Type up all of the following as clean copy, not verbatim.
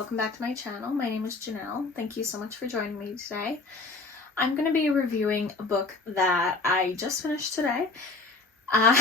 welcome back to my channel. My name is Janelle. Thank you so much for joining me today. I'm going to be reviewing a book that I just finished today. I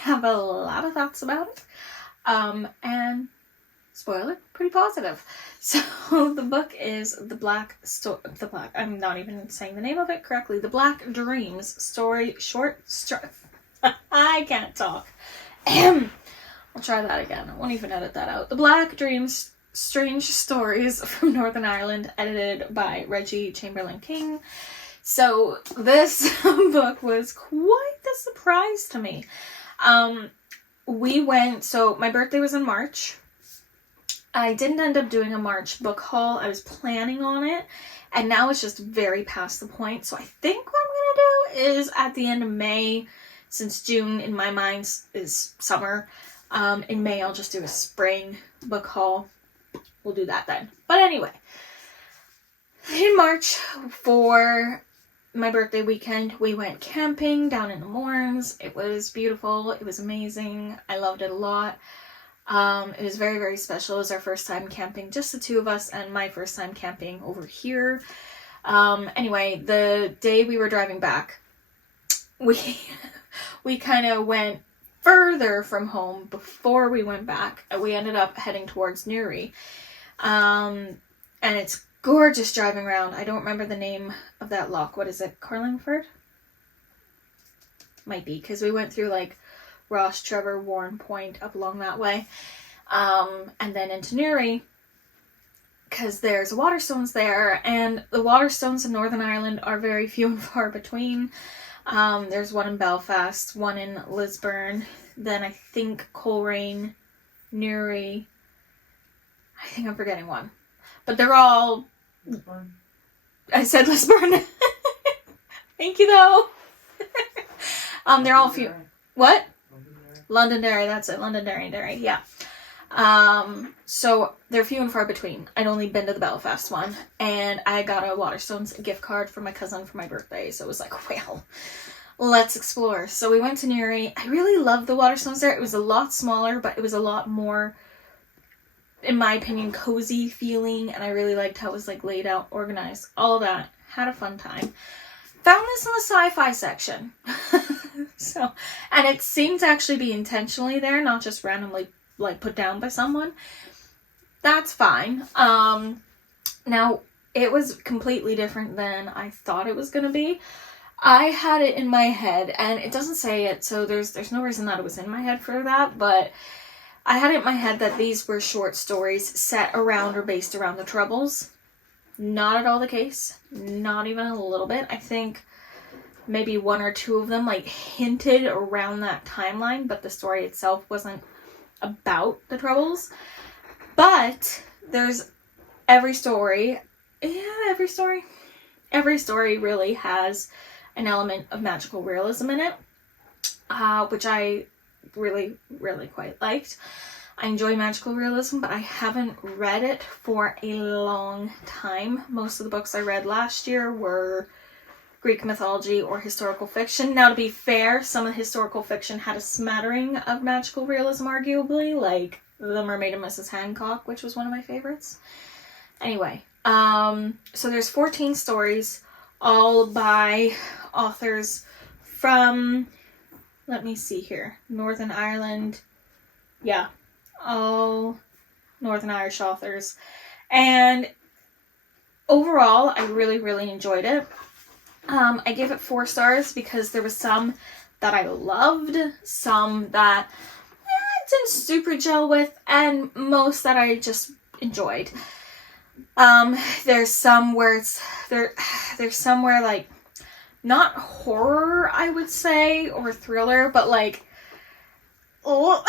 have a lot of thoughts about it, and spoiler, pretty positive. So the book is I'm not even saying the name of it correctly. The Black Dreams I can't talk. I'll try that again. I won't even edit that out. The Black Dreams, Strange Stories from Northern Ireland, edited by Reggie Chamberlain King. So this book was quite a surprise to me. So my birthday was in March. I didn't end up doing a March book haul. I was planning on it, and now it's just very past the point. So I think what I'm going to do is at the end of May, since June in my mind is summer, in May I'll just do a spring book haul. We'll do that then. But anyway, in March for my birthday weekend, we went camping down in the Mournes. It was beautiful. It was amazing. I loved it a lot. It was very, very special. It was our first time camping, just the two of us, and my first time camping over here. Anyway, the day we were driving back, we kind of went further from home before we went back. We ended up heading towards Newry. And it's gorgeous driving around. I don't remember the name of that loch. What is it? Carlingford? Might be, because we went through like Ross, Trevor, Warren Point, up along that way. And then into Newry, because there's Waterstones there, and the Waterstones in Northern Ireland are very few and far between. There's one in Belfast, one in Lisburn, then I think Coleraine, Newry. I think I'm forgetting one. But they're all... Lisburn. I said Lisburn. Thank you, though. They're all few... What? Londonderry, that's it. Londonderry, yeah. So they're few and far between. I'd only been to the Belfast one, and I got a Waterstones gift card for my cousin for my birthday, so it was like, well, let's explore. So we went to Newry. I really loved the Waterstones there. It was a lot smaller, but it was a lot more, in my opinion, cozy feeling, and I really liked how it was like laid out, organized, all that. Had a fun time. Found this in the SciFi section. So, and it seemed to actually be intentionally there, not just randomly like put down by someone. That's fine. Now it was completely different than I thought it was going to be. I had it in my head, and it doesn't say it, so there's no reason that it was in my head for that, but I had it in my head that these were short stories set around or based around the Troubles. Not at all the case. Not even a little bit. I think maybe one or two of them like hinted around that timeline, but the story itself wasn't about the Troubles. But there's every story really has an element of magical realism in it, which I really, really quite liked. I enjoy magical realism, but I haven't read it for a long time. Most of the books I read last year were Greek mythology or historical fiction. Now, to be fair, some of the historical fiction had a smattering of magical realism, arguably, like The Mermaid and Mrs. Hancock, which was one of my favorites. Anyway, so there's 14 stories, all by authors from, let me see here, Northern Ireland. Yeah, all Northern Irish authors. And overall, I really, really enjoyed it. I gave it 4 stars because there was some that I loved, some that I didn't super gel with, and most that I just enjoyed. There's some where there's somewhere like not horror, I would say, or thriller, but like, oh,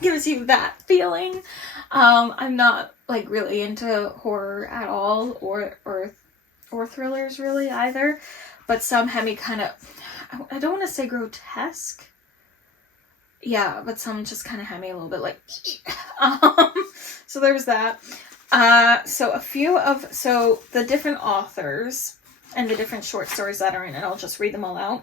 gives you that feeling. I'm not like really into horror at all, or thrillers really either, but some had me kind of, I don't want to say grotesque, yeah, but some just kind of had me a little bit like, so there was that. So the different authors and the different short stories that are in it, I'll just read them all out.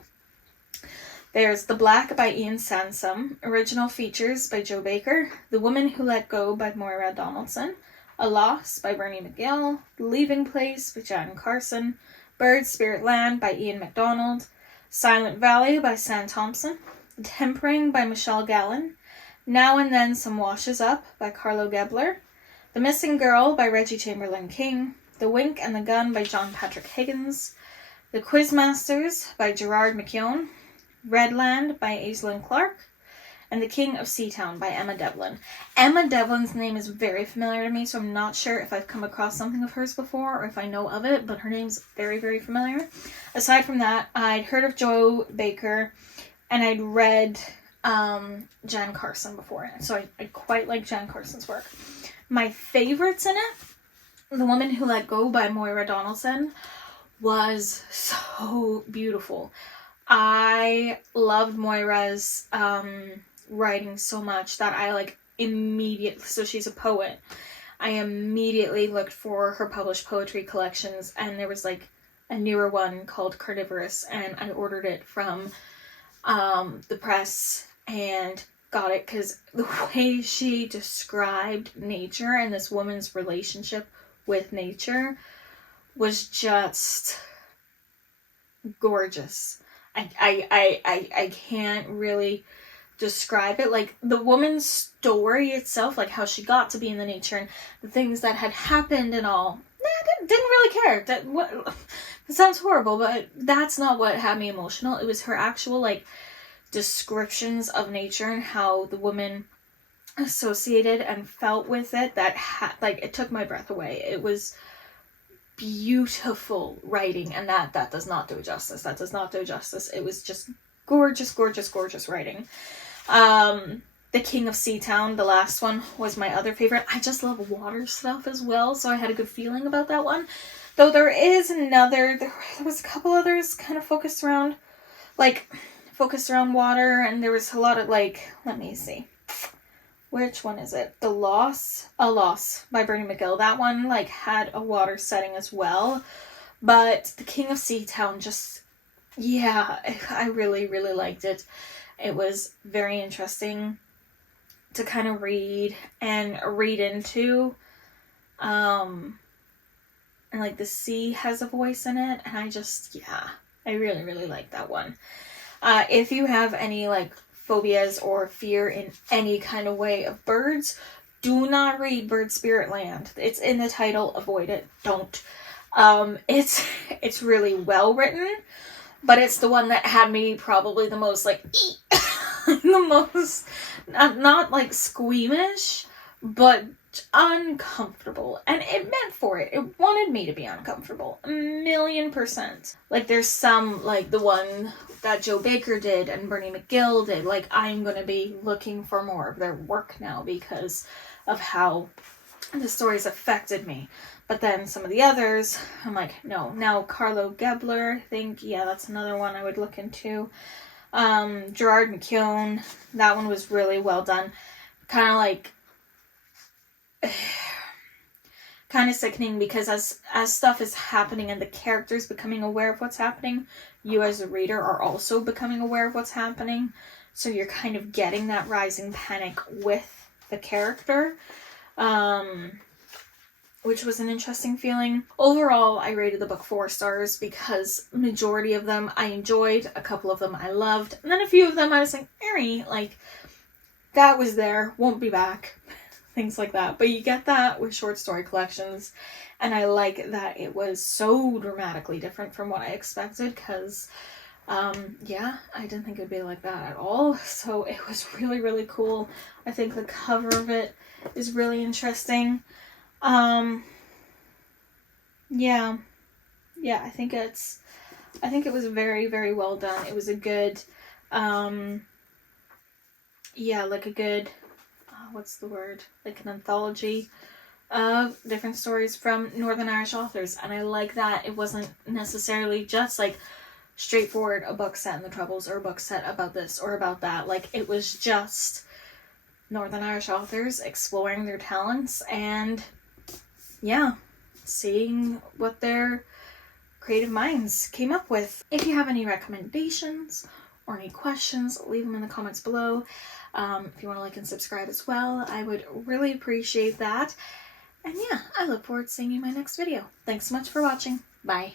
There's The Black by Ian Sansom, original features by Joe Baker, The Woman Who Let Go by Moira Donaldson, A Loss by Bernie McGill, The Leaving Place by Jan Carson, Bird Spirit Land by Ian MacDonald, Silent Valley by Sam Thompson, Tempering by Michelle Gallen, Now and Then Some Washes Up by Carlo Gebler, The Missing Girl by Reggie Chamberlain King, The Wink and the Gun by John Patrick Higgins, The Quizmasters by Gerard McKeown, Redland by Aislinn Clark, and The King of Seatown by Emma Devlin. Emma Devlin's name is very familiar to me, so I'm not sure if I've come across something of hers before or if I know of it, but her name's very, very familiar. Aside from that, I'd heard of Joe Baker, and I'd read Jan Carson before, so I quite like Jan Carson's work. My favorites in it, The Woman Who Let Go by Moira Donaldson, was so beautiful. I loved Moira's writing so much that I immediately, so she's a poet, I immediately looked for her published poetry collections, and there was a newer one called Carnivorous, and I ordered it from the press and got it because the way she described nature and this woman's relationship with nature was just gorgeous. I can't really describe it. The woman's story itself, how she got to be in the nature and the things that had happened and all, I didn't really care. That sounds horrible, but that's not what had me emotional. It was her actual descriptions of nature and how the woman associated and felt with it that it took my breath away. It was beautiful writing, and that does not do it justice. That does not do it justice. It was just gorgeous, gorgeous, gorgeous writing. The King of Seatown, the last one, was my other favorite. I just love water stuff as well, so I had a good feeling about that one. Though there was a couple others kind of focused around water, and there was a lot of let me see. Which one is it? A Loss by Bernie McGill. That one had a water setting as well. But The King of Seatown I really, really liked it. It was very interesting to kind of read into. And the sea has a voice in it. And I really, really like that one. If you have any phobias or fear in any kind of way of birds, do not read Bird Spirit Land. It's in the title. Avoid it. Don't. It's really well written, but it's the one that had me probably the most the most not squeamish, but uncomfortable, and it meant for it. It wanted me to be uncomfortable, 1,000,000%. There's some the one that Joe Baker did and Bernie McGill did. I'm gonna be looking for more of their work now because of how the stories affected me. But then some of the others, I'm no. Now Carlo Gebler, I think, that's another one I would look into. Gerard McKeown, that one was really well done. Kind of sickening because as stuff is happening and the characters becoming aware of what's happening, you as a reader are also becoming aware of what's happening. So you're kind of getting that rising panic with the character, which was an interesting feeling. Overall, I rated the book 4 stars because majority of them I enjoyed, a couple of them I loved, and then a few of them I was that was there, won't be back. Things like that. But you get that with short story collections, and I like that it was so dramatically different from what I expected, because I didn't think it would be like that at all. So it was really, really cool. I think the cover of it is really interesting. I think it was very, very well done. It was a good what's the word? An anthology of different stories from Northern Irish authors. And I like that it wasn't necessarily just straightforward a book set in the Troubles or a book set about this or about that. It was just Northern Irish authors exploring their talents and seeing what their creative minds came up with. If you have any recommendations or any questions, leave them in the comments below. If you want to like and subscribe as well, I would really appreciate that. And yeah, I look forward to seeing you in my next video. Thanks so much for watching. Bye.